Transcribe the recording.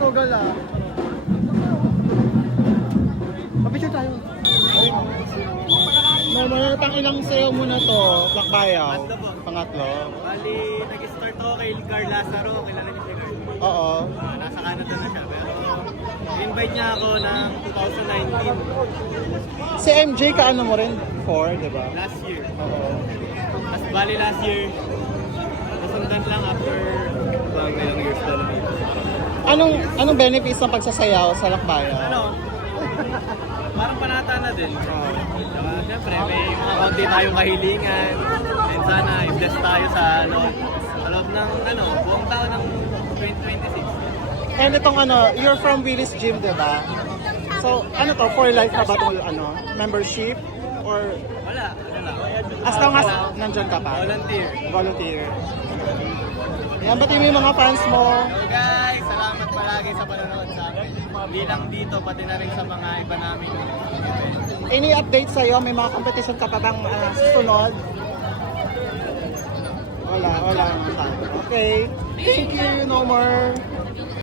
Tugal ah. Mapicture tayo. Normal, pang ilang sayo mo na to, Lakbayaw? Pangatlo po. Pangatlo? Bali, nag-start ako kay Carl Lazaro. Kilala niyo si Carl? Oo. Nasa Canada na siya. Pero invite niya ako ng 2019. Si MJ kaano mo rin? 4, di ba? Last year. Oo. Tapos bali last year, nasundan lang after ilang years na lang. Anong benefits ng pagsasayaw sa Lakbayaw? Ano? Parang panata na din. Siyempre, may mga konti tayong kahilingan. And sana, i-bless tayo sa loob ng buong taon ng 2026. And itong you're from Willis Gym, di ba? So, to, for life na ba itong membership? Or Wala. as long as nandyan ka pa? Volunteer. Volunteer. Yan, ba't yung mga fans mo? So guys, salamat palagi sa panonood sa amin. Hindi lang dito, pati na rin sa mga iba namin. Any update sa'yo? May mga competition ka pa bang susunod? Wala. Okay. Thank you, no more.